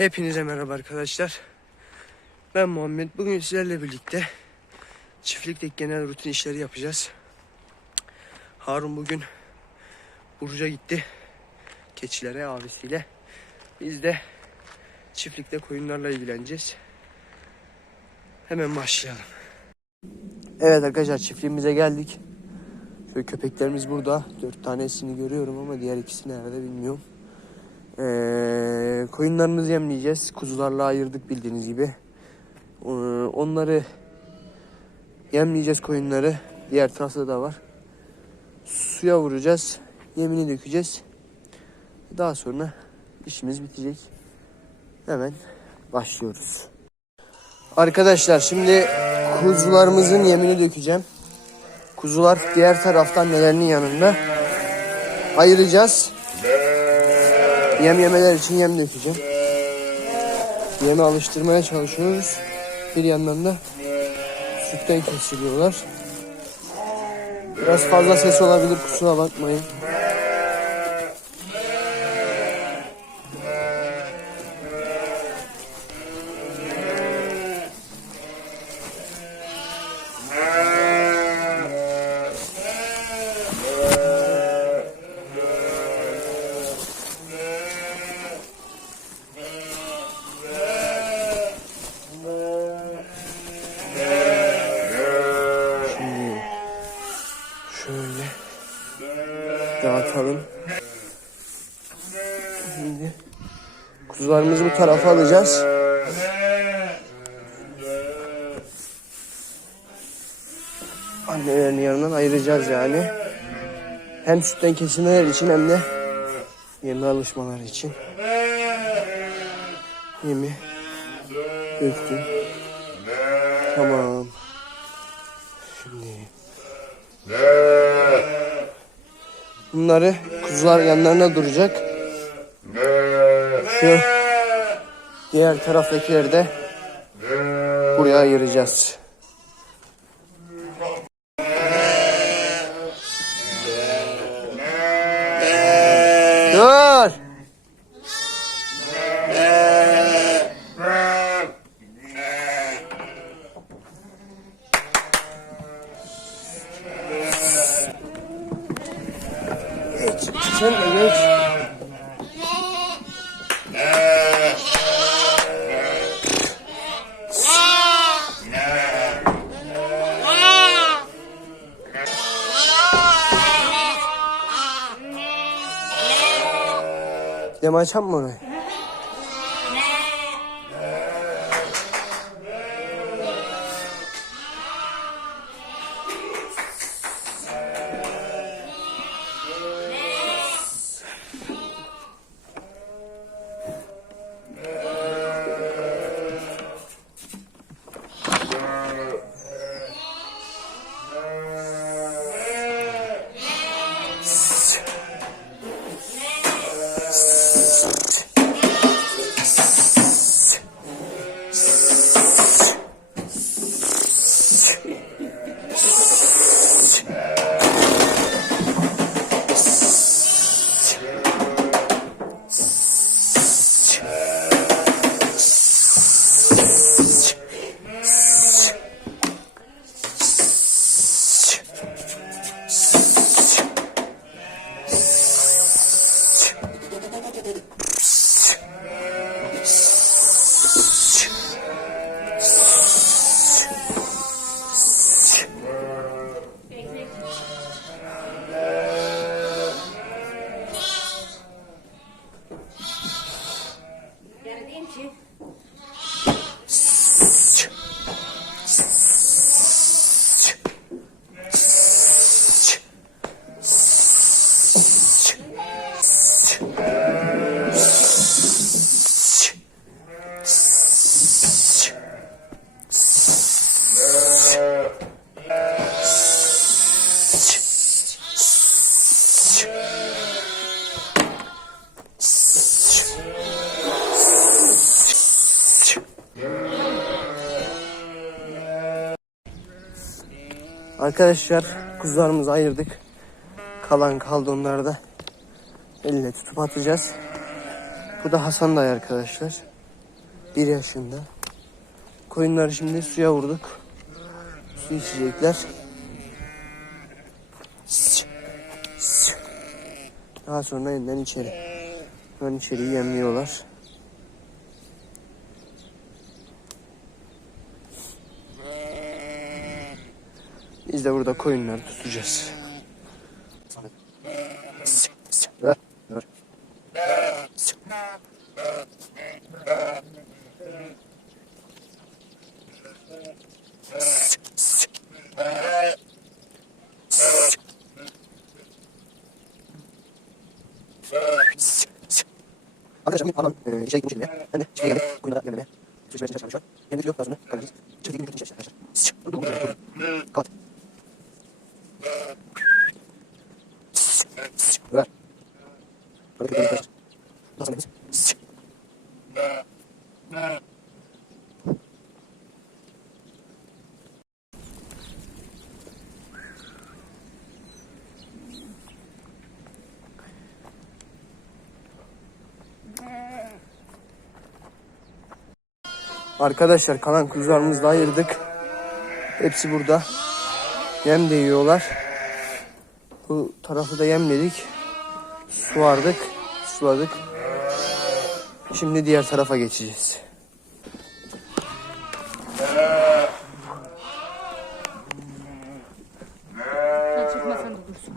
Hepinize merhaba arkadaşlar. Ben Muhammed. Bugün sizlerle birlikte çiftlikteki genel rutin işleri yapacağız. Harun bugün Burcu'ya gitti. Keçilere abisiyle. Biz de çiftlikte koyunlarla ilgileneceğiz. Hemen başlayalım. Evet arkadaşlar çiftliğimize geldik. Şöyle köpeklerimiz burada. Dört tanesini görüyorum ama diğer ikisi nerede bilmiyorum. Ee, koyunlarımızı yemleyeceğiz. Kuzularla ayırdık bildiğiniz gibi. Ee, onları yemleyeceğiz koyunları. Diğer tarafta da var. Suya vuracağız. Yemini dökeceğiz. Daha sonra işimiz bitecek. Hemen başlıyoruz. Arkadaşlar şimdi kuzularımızın yemini dökeceğim. Kuzular diğer taraftan nelerinin yanında. Ayıracağız. Yem yemeler için yem dökeceğim. Yeme alıştırmaya çalışıyoruz. Bir yandan da sütten kesiliyorlar. Biraz fazla ses olabilir kusura bakmayın. Dağıtalım. Şimdi kuzularımızı bu tarafa alacağız. Annelerinin yanından ayıracağız yani. Hem sütten kesilmeler için hem de yeme alışmaları için. Yemi döktüm. Tamam. Şimdi bunları kuzular yanlarına duracak. Şu diğer taraftakileri de buraya ayıracağız. Sen. Dem açam mı orayı? Arkadaşlar kuzularımızı ayırdık. Kalan kaldı onları da elle tutup atacağız. Bu da Hasan dayı arkadaşlar. Bir yaşında. Koyunları şimdi suya vurduk. Su içecekler. Daha sonra yeniden içeri. An içeriği yemliyorlar. Biz de burada koyunları tutacağız. Arkadaşlar adam e, içeri girmiş elmeye. Ben de içeri geldim. Gelmeye. Su içmeye çalışıyorum şu an. Kendisi yok daha sonra kalacağız. Girmiş gitmiş arkadaşlar. Kapat. Arkadaşlar kalan kuzularımızı da ayırdık. Hepsi burada. Yem de yiyorlar. Bu tarafı da yemledik. Suardık. Suladık. Şimdi diğer tarafa geçeceğiz. Sen çıkma sen de dursun.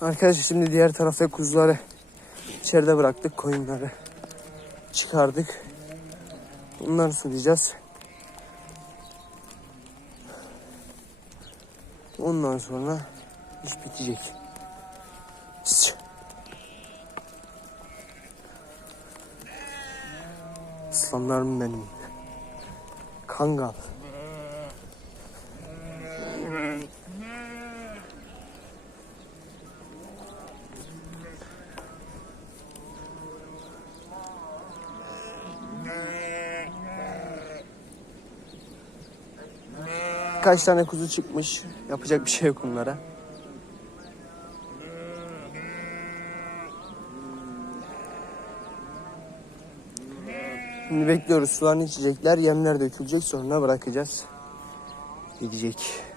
Arkadaşlar şimdi diğer tarafta kuzuları içeride bıraktık. Koyunları çıkardık. Bunları sulayacağız. Ondan sonra iş bitecek. Aslanlarım benim. Kangal. Kaç tane kuzu çıkmış. Yapacak bir şey yok onlara. Şimdi bekliyoruz. Sularını içecekler. Yemler dökülecek. Sonra bırakacağız. Gidecek.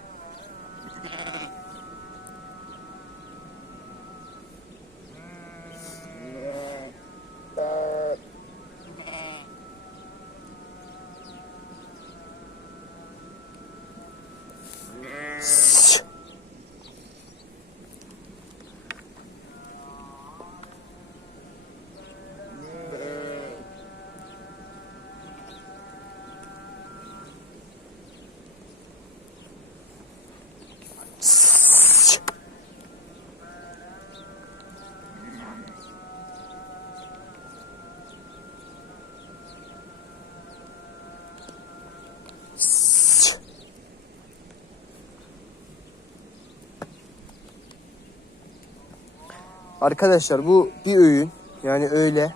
Arkadaşlar bu bir öğün. Yani öğle.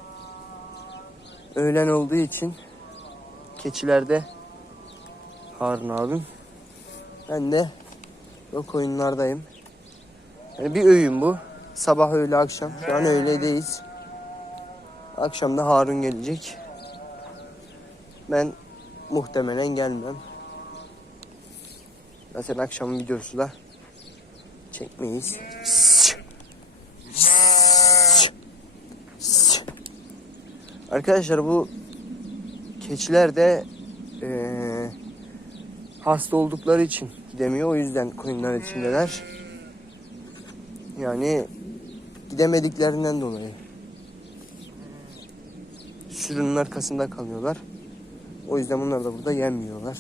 Öğlen olduğu için keçilerde Harun abim. Ben de o koyunlardayım. Yani bir öğün bu. Sabah öğle akşam. Şu an öğledeyiz. Akşam da Harun gelecek. Ben muhtemelen gelmem. Zaten akşam videosu da çekmeyiz. Arkadaşlar bu keçiler de eee, hasta oldukları için gidemiyor. O yüzden koyunlar içindeler. Yani gidemediklerinden dolayı. Sürünün arkasında kalıyorlar. O yüzden bunlar da burada yemiyorlar.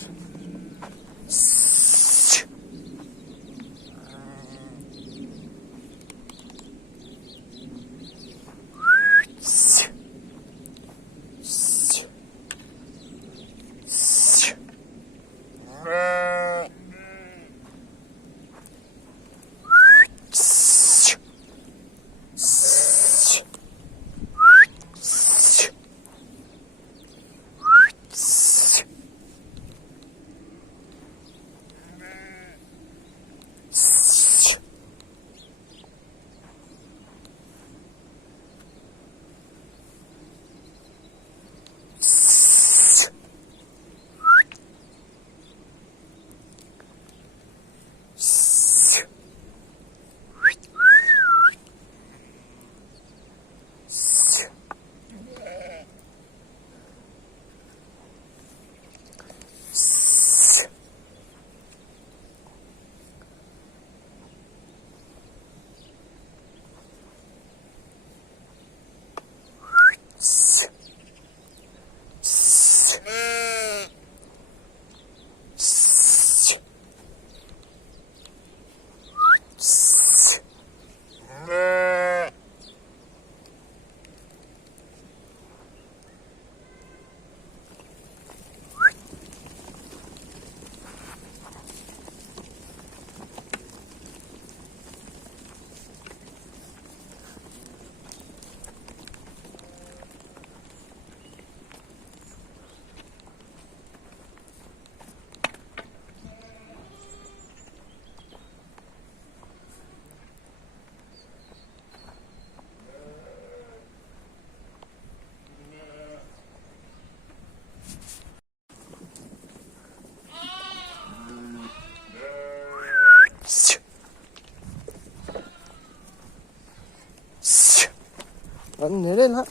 奶奶连。